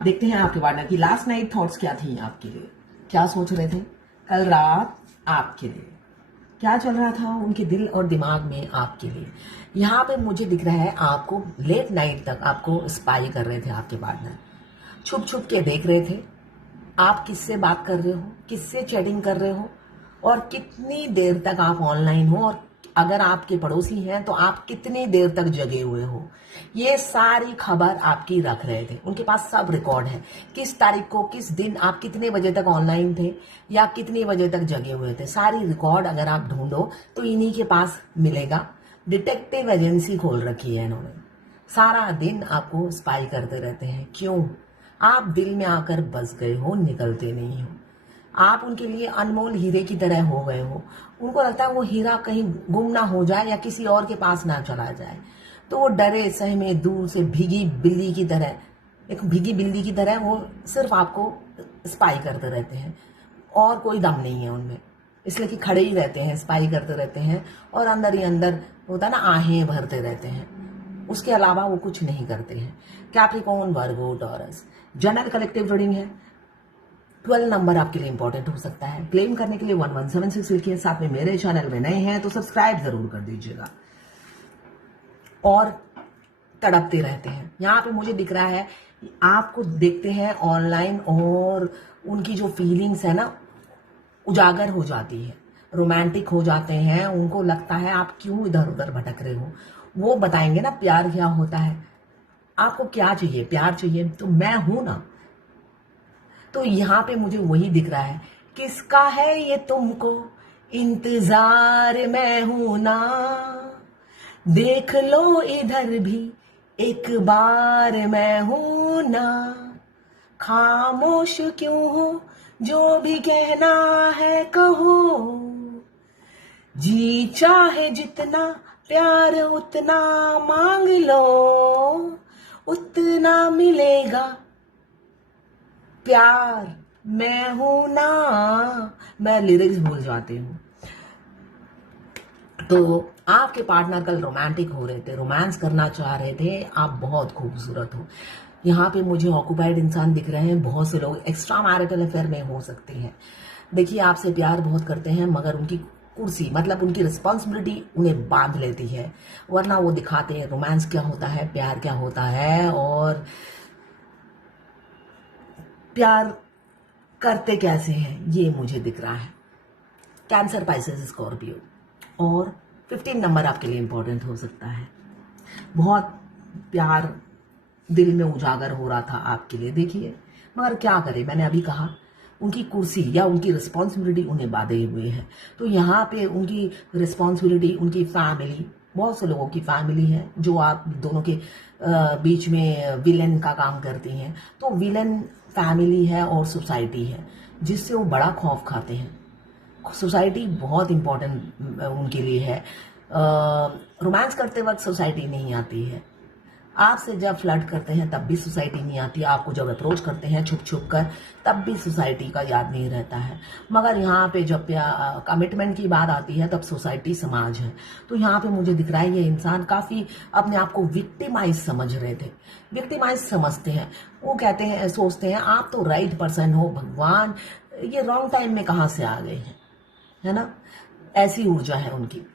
देखते हैं आपके पार्टनर की लास्ट नाइट थॉट्स क्या थी आपके लिए, क्या सोच रहे थे कल रात आपके लिए, क्या चल रहा था उनके दिल और दिमाग में आपके लिए। यहाँ पे मुझे दिख रहा है आपको लेट नाइट तक आपको स्पाई कर रहे थे आपके पार्टनर, छुप छुप के देख रहे थे आप किससे बात कर रहे हो, किससे चैटिंग कर रहे हो और कितनी देर तक आप ऑनलाइन हो, और अगर आपके पड़ोसी हैं तो आप कितनी देर तक जगे हुए हो। ये सारी खबर आपकी रख रहे थे, उनके पास सब रिकॉर्ड है। किस तारीख को, किस दिन आप कितने बजे तक ऑनलाइन थे या कितने बजे तक जगे हुए थे, सारी रिकॉर्ड अगर आप ढूंढो तो इन्हीं के पास मिलेगा। डिटेक्टिव एजेंसी खोल रखी है इन्होंने, सारा दिन आपको स्पाई करते रहते हैं। क्यों? आप दिल में आकर बस गए हो, निकलते नहीं हो। आप उनके लिए अनमोल हीरे की तरह हो गए हो। उनको लगता है वो हीरा कहीं गुम ना हो जाए या किसी और के पास ना चला जाए, तो वो डरे सहमे दूर से भीगी बिल्ली की तरह, एक भीगी बिल्ली की तरह वो सिर्फ आपको स्पाई करते रहते हैं और कोई दम नहीं है उनमें, इसलिए कि खड़े ही रहते हैं, स्पाई करते रहते हैं और अंदर ही अंदर होता है ना, आहें भरते रहते हैं। उसके अलावा वो कुछ नहीं करते हैं। कैप्रिकॉर्न, वर्गो, टॉरस। जनरल कलेक्टिव रीडिंग है। 12 नंबर आपके लिए इंपॉर्टेंट हो सकता है। क्लेम करने के लिए 1176 लिखिए। साथ में मेरे चैनल में नए हैं तो सब्सक्राइब जरूर कर दीजिएगा। और तड़पते रहते हैं। यहाँ पे मुझे दिख रहा है आपको देखते हैं ऑनलाइन और उनकी जो फीलिंग्स है ना उजागर हो जाती है, रोमांटिक हो जाते हैं। उनको लगता है आप क्यों इधर उधर भटक रहे हो। वो बताएंगे ना प्यार क्या होता है। आपको क्या चाहिए? प्यार चाहिए तो मैं हूं ना। तो यहाँ पे मुझे वही दिख रहा है, किसका है ये तुमको इंतजार, मैं हूं ना, देख लो इधर भी एक बार, मैं हूं ना, खामोश क्यों हो, जो भी कहना है कहो, जी चाहे जितना प्यार उतना मांग लो, उतना मिलेगा प्यार, मैं हूं ना। मैं लिरिक्स भूल जाती हूँ। तो आपके पार्टनर कल रोमांटिक हो रहे थे, रोमांस करना चाह रहे थे। आप बहुत खूबसूरत हो। यहाँ पे मुझे ऑक्युपाइड इंसान दिख रहे हैं। बहुत से लोग एक्स्ट्रा मैरिटल अफेयर में हो सकते हैं। देखिए, आपसे प्यार बहुत करते हैं मगर उनकी कुर्सी मतलब उनकी रिस्पॉन्सिबिलिटी उन्हें बांध लेती है, वरना वो दिखाते हैं रोमांस क्या होता है, प्यार क्या होता है और प्यार करते कैसे हैं, ये मुझे दिख रहा है। Cancer, Pisces, Scorpio. और 15 नंबर आपके लिए इंपॉर्टेंट हो सकता है। बहुत प्यार दिल में उजागर हो रहा था आपके लिए, देखिए, मगर क्या करें, मैंने अभी कहा उनकी कुर्सी या उनकी रिस्पॉन्सिबिलिटी उन्हें बांधे हुए है। तो यहाँ पे उनकी रिस्पॉन्सिबिलिटी, उनकी फैमिली, बहुत से लोगों की फैमिली है जो आप दोनों के बीच में विलन का काम करती हैं। तो विलन फैमिली है और सोसाइटी है जिससे वो बड़ा खौफ खाते हैं। सोसाइटी बहुत इंपॉर्टेंट उनके लिए है। रोमांस करते वक्त सोसाइटी नहीं आती है। आपसे जब फ्लर्ट करते हैं तब भी सोसाइटी नहीं आती। आपको जब अप्रोच करते हैं छुप छुप कर तब भी सोसाइटी का याद नहीं रहता है। मगर यहाँ पे जब कमिटमेंट की बात आती है तब सोसाइटी, समाज है। तो यहाँ पे मुझे दिख रहा है ये इंसान काफी अपने आप को विक्टिमाइज समझ रहे थे, विक्टिमाइज समझते हैं। वो कहते हैं, सोचते हैं आप तो राइट पर्सन हो, भगवान ये रॉन्ग टाइम में कहाँ से आ गए हैं, है ना। ऐसी ऊर्जा है उनकी।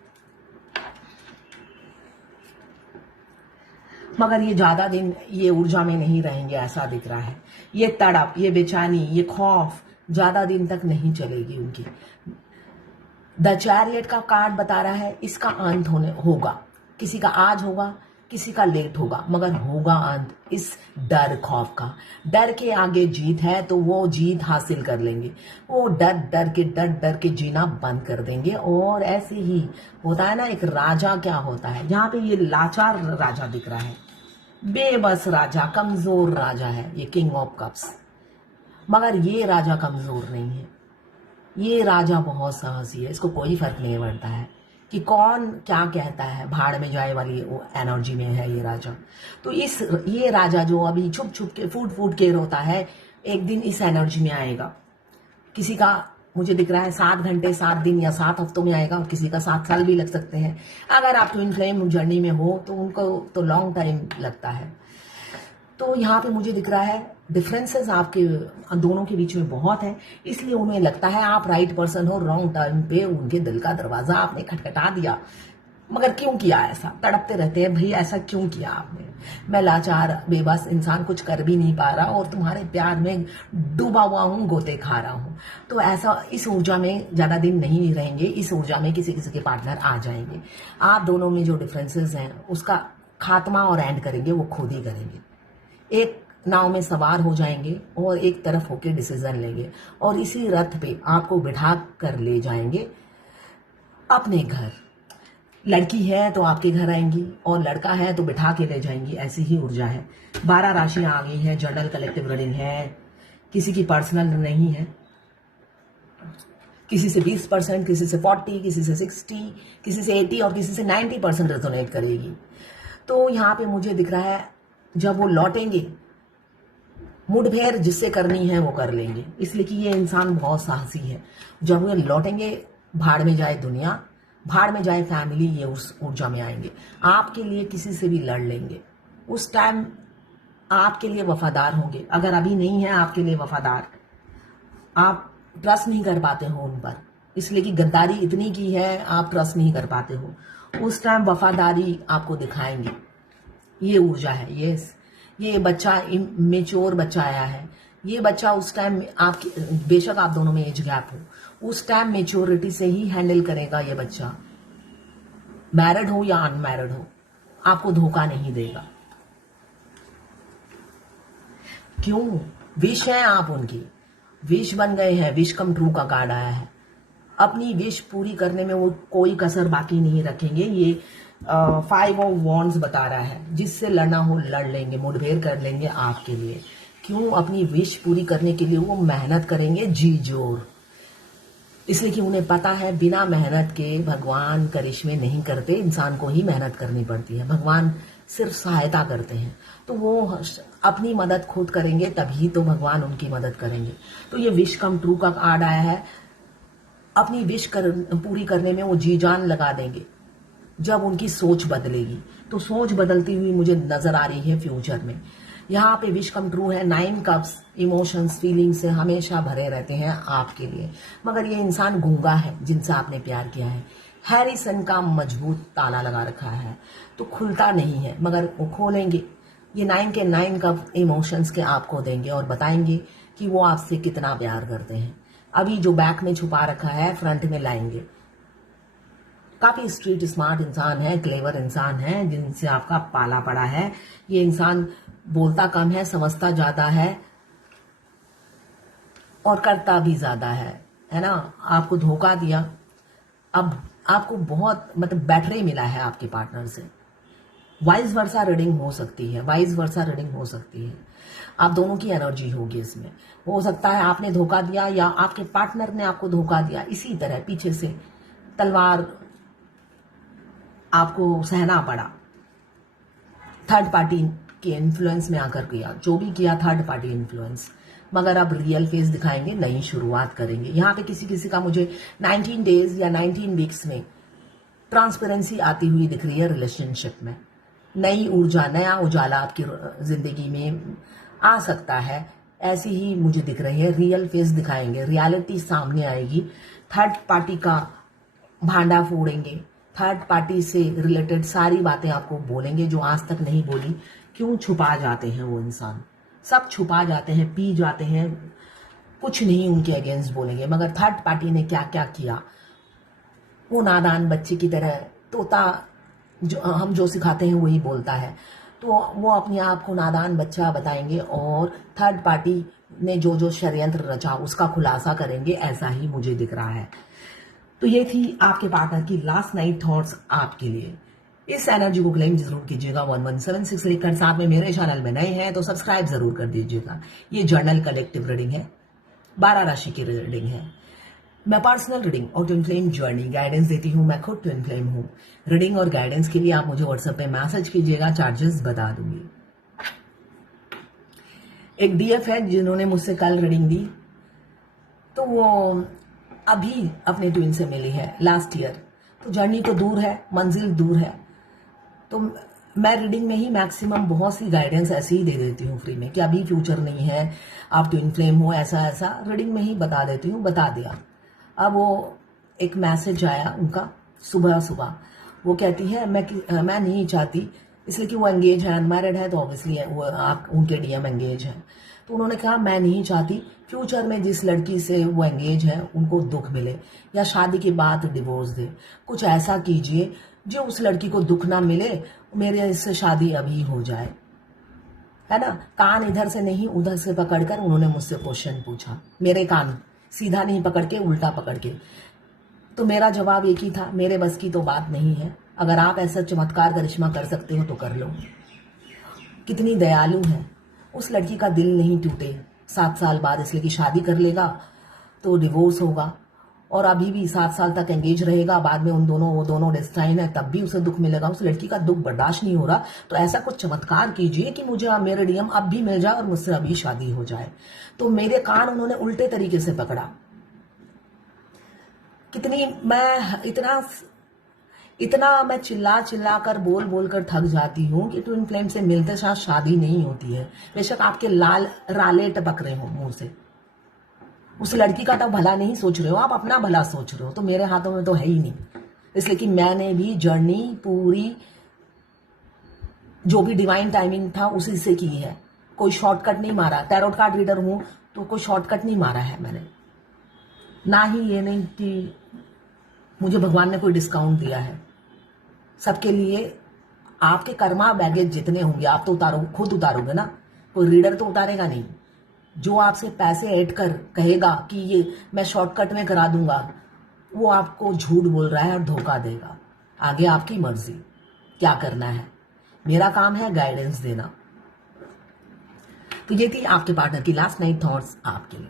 मगर ये ज्यादा दिन ये ऊर्जा में नहीं रहेंगे, ऐसा दिख रहा है। ये तड़प, ये बेचैनी, ये खौफ ज्यादा दिन तक नहीं चलेगी उनकी। द चैरियट का कार्ड बता रहा है इसका अंत होगा। किसी का आज होगा, किसी का लेट होगा, मगर होगा अंत इस डर खौफ का। डर के आगे जीत है तो वो जीत हासिल कर लेंगे। वो डर के जीना बंद कर देंगे। और ऐसे ही होता है ना, एक राजा क्या होता है, यहाँ पे ये लाचार राजा दिख रहा है, बेबस राजा, कमजोर राजा है ये किंग ऑफ कप्स। मगर ये राजा कमजोर नहीं है, ये राजा बहुत साहसी है। इसको कोई फर्क नहीं पड़ता है कि कौन क्या कहता है, भाड़ में जाए वाली वो एनर्जी में है ये राजा। तो ये राजा जो अभी छुप छुप के फूट के रोता है, एक दिन इस एनर्जी में आएगा। किसी का मुझे दिख रहा है 7 घंटे, 7 दिन या 7 हफ्तों में आएगा, और किसी का 7 साल भी लग सकते हैं। अगर आप ट्विन फ्लेम जर्नी में हो तो उनको तो लॉन्ग टाइम लगता है। तो यहाँ पे मुझे दिख रहा है डिफरेंसेस आपके दोनों के बीच में बहुत है, इसलिए उन्हें लगता है आप राइट पर्सन हो। रॉन्ग टाइम पे उनके दिल का दरवाजा आपने खटखटा दिया। मगर क्यों किया ऐसा? तड़पते रहते हैं, भाई ऐसा क्यों किया आपने? मैं लाचार बेबस इंसान, कुछ कर भी नहीं पा रहा और तुम्हारे प्यार में डूबा हुआ हूँ, गोते खा रहा हूँ। तो ऐसा इस ऊर्जा में ज्यादा दिन नहीं रहेंगे, इस ऊर्जा में किसी किसी के पार्टनर आ जाएंगे। आप दोनों में जो डिफरेंसेस हैं उसका खात्मा और एंड करेंगे वो खुद ही करेंगे। एक नाव में सवार हो जाएंगे और एक तरफ होकर डिसीजन लेंगे और इसी रथ पे आपको बिठा कर ले जाएंगे अपने घर। लड़की है तो आपके घर आएंगी और लड़का है तो बिठा के ले जाएंगी, ऐसी ही ऊर्जा है। 12 राशियां आ गई हैं, जनरल कलेक्टिव रीडिंग है, किसी की पर्सनल नहीं है। किसी से 20%, किसी से 40, किसी से 60, किसी से 80 और किसी से 90% रेजोनेट करेगी। तो यहाँ पे मुझे दिख रहा है जब वो लौटेंगे, मुठभेड़ जिससे करनी है वो कर लेंगे, इसलिए कि ये इंसान बहुत साहसी है। जब वो लौटेंगे, भाड़ में जाए दुनिया, भाड़ में जाए फैमिली, ये उस ऊर्जा में आएंगे। आपके लिए किसी से भी लड़ लेंगे, उस टाइम आपके लिए वफादार होंगे। अगर अभी नहीं है आपके लिए वफादार, आप ट्रस्ट नहीं कर पाते हो उन पर, इसलिए कि गद्दारी इतनी की है आप ट्रस्ट नहीं कर पाते हो। उस टाइम वफादारी आपको दिखाएंगे। ये ऊर्जा है। ये बच्चा मेच्योर बच्चा आया है। ये बच्चा उस टाइम आपकी, बेशक आप दोनों में एज गैप हो, उस टाइम मेच्योरिटी से ही हैंडल करेगा ये बच्चा। मैरिड हो या अनमैरिड हो, आपको धोखा नहीं देगा। क्यों? विश है आप उनकी, विश बन गए हैं। विश कम ट्रू का कार्ड आया है। अपनी विश पूरी करने में वो कोई कसर बाकी नहीं रखेंगे। ये 5 ऑफ वॉन्ड्स बता रहा है, जिससे लड़ना हो लड़ लेंगे, मुठभेड़ कर लेंगे आपके लिए। क्यों? अपनी विश पूरी करने के लिए वो मेहनत करेंगे जी जोर, इसलिए कि उन्हें पता है बिना मेहनत के भगवान करिश्मे नहीं करते, इंसान को ही मेहनत करनी पड़ती है। भगवान सिर्फ सहायता करते हैं, तो वो अपनी मदद खुद करेंगे तभी तो भगवान उनकी मदद करेंगे। तो ये विश कम ट्रू का कार्ड आया है। अपनी विश पूरी करने में वो जी जान लगा देंगे जब उनकी सोच बदलेगी। तो सोच बदलती हुई मुझे नजर आ रही है फ्यूचर में। यहाँ पे विश कम ट्रू है। 9 कप्स इमोशंस, फीलिंग से हमेशा भरे रहते हैं आपके लिए, मगर ये इंसान गूंगा है जिनसे आपने प्यार किया है। हैरिसन का मजबूत ताला लगा रखा है तो खुलता नहीं है, मगर वो खोलेंगे। ये 9 के 9 कप इमोशंस के आपको देंगे और बताएंगे कि वो आपसे कितना प्यार करते हैं। अभी जो बैक में छुपा रखा है फ्रंट में लाएंगे। काफी स्ट्रीट स्मार्ट इंसान है, क्लेवर इंसान है, जिनसे आपका पाला पड़ा है। ये इंसान बोलता कम है, समझता ज्यादा है और करता भी ज्यादा है ना। आपको धोखा दिया, अब आपको बहुत बैटरी मिला है आपके पार्टनर से। वाइस वर्सा रीडिंग हो सकती है, वाइस वर्सा रीडिंग हो सकती है। आप दोनों की एनर्जी होगी इसमें। हो सकता है आपने धोखा दिया या आपके पार्टनर ने आपको धोखा दिया। इसी तरह पीछे से तलवार आपको सहना पड़ा। थर्ड पार्टी के इन्फ्लुएंस में आकर किया, जो भी किया थर्ड पार्टी इन्फ्लुएंस, मगर अब रियल फेस दिखाएंगे, नई शुरुआत करेंगे। यहाँ पे किसी किसी का मुझे 19 डेज या 19 वीक्स में ट्रांसपेरेंसी आती हुई दिख रही है रिलेशनशिप में। नई ऊर्जा, नया उजाला आपकी जिंदगी में आ सकता है, ऐसी ही मुझे दिख रही है। रियल फेस दिखाएंगे, रियलिटी सामने आएगी। थर्ड पार्टी का भांडा फोड़ेंगे, थर्ड पार्टी से रिलेटेड सारी बातें आपको बोलेंगे जो आज तक नहीं बोली। क्यों? छुपा जाते हैं वो इंसान, सब छुपा जाते हैं, पी जाते हैं, कुछ नहीं उनके अगेंस्ट बोलेंगे। मगर थर्ड पार्टी ने क्या क्या किया, वो नादान बच्चे की तरह, तोता हम जो सिखाते हैं वही बोलता है, तो वो अपने आप को नादान बच्चा बताएंगे और थर्ड पार्टी ने जो जो षड्यंत्र रचा उसका खुलासा करेंगे। ऐसा ही मुझे दिख रहा है। तो ये थी आपके पार्टनर की लास्ट नाइट थॉट्स आपके लिए। इस एनर्जी को क्लेम जरूर कीजिएगा 1176 लिखकर। साथ में मेरे चैनल में नए हैं तो सब्सक्राइब जरूर कर दीजिएगा। ये जर्नल कलेक्टिव रीडिंग है, 12 राशि की रीडिंग है। मैं पर्सनल रीडिंग और ट्विन फ्लेम जर्नी गाइडेंस देती हूँ। मैं खुद ट्विन फ्लेम हूँ। रीडिंग और गाइडेंस के लिए आप मुझे व्हाट्सएप पे मैसेज कीजिएगा, चार्जेस बता दूंगी। एक डीएफ है जिन्होंने मुझसे कल रीडिंग दी, तो वो अभी अपने ट्विन से मिली है लास्ट ईयर। तो जर्नी तो दूर है, मंजिल दूर है, तो मैं रीडिंग में ही मैक्सिमम बहुत सी गाइडेंस ऐसे ही दे देती हूँ फ्री में कि अभी फ्यूचर नहीं है, आप ट्विन फ्लेम हो, ऐसा ऐसा रीडिंग में ही बता देती हूँ, बता दिया। अब वो एक मैसेज आया उनका सुबह सुबह, वो कहती है मैं नहीं चाहती, इसलिए कि वो एंगेज है, अनमैरिड है, तो ऑब्वियसली वो आप उनके डीएम एंगेज है। तो उन्होंने कहा मैं नहीं चाहती फ्यूचर में जिस लड़की से वो एंगेज है उनको दुख मिले या शादी के बाद डिवोर्स दे। कुछ ऐसा कीजिए जो उस लड़की को दुख ना मिले, मेरे इससे शादी अभी हो जाए, है ना। कान इधर से नहीं उधर से पकड़कर उन्होंने मुझसे क्वेश्चन पूछा, मेरे कान सीधा नहीं पकड़ के उल्टा पकड़ के। तो मेरा जवाब एक ही था, मेरे बस की तो बात नहीं है, अगर आप ऐसा चमत्कार करिश्मा कर सकते हो तो कर लो। कितनी दयालु है, उस लड़की का दिल नहीं टूटे 7 साल बाद, इसलिए कि शादी कर लेगा तो डिवोर्स होगा और अभी भी 7 साल तक एंगेज रहेगा, बाद में वो दोनों डेस्टाइन है, तब भी उसे दुख मिलेगा। उस लड़की का दुख बर्दाश्त नहीं हो रहा, तो ऐसा कुछ चमत्कार कीजिए कि मुझे मेरे डीएम अब भी मिल जाए और मुझसे अभी शादी हो जाए। तो मेरे कान उन्होंने उल्टे तरीके से पकड़ा। कितनी मैं इतना मैं चिल्ला चिल्ला कर बोल बोल कर थक जाती हूँ कि ट्विन फ्लेम से मिलते साथ शादी नहीं होती है, बेशक आपके लाल राले टपक रहे हो मुंह से। उस लड़की का तो भला नहीं सोच रहे हो, आप अपना भला सोच रहे हो, तो मेरे हाथों में तो है ही नहीं। इसलिए कि मैंने भी जर्नी पूरी जो भी डिवाइन टाइमिंग था उसी से की है, कोई शॉर्टकट नहीं मारा। टैरोट कार्ड रीडर हूं तो कोई शॉर्टकट नहीं मारा है मैंने, ना ही ये नहीं कि मुझे भगवान ने कोई डिस्काउंट दिया है। सबके लिए आपके कर्मा बैगेज जितने होंगे आप तो खुद उतारोगे ना, कोई रीडर तो उतारेगा नहीं। जो आपसे पैसे ऐड कर कहेगा कि ये मैं शॉर्टकट में करा दूंगा, वो आपको झूठ बोल रहा है और धोखा देगा। आगे आपकी मर्जी क्या करना है, मेरा काम है गाइडेंस देना। तो ये थी आपके पार्टनर की लास्ट नाइट थॉट्स आपके लिए।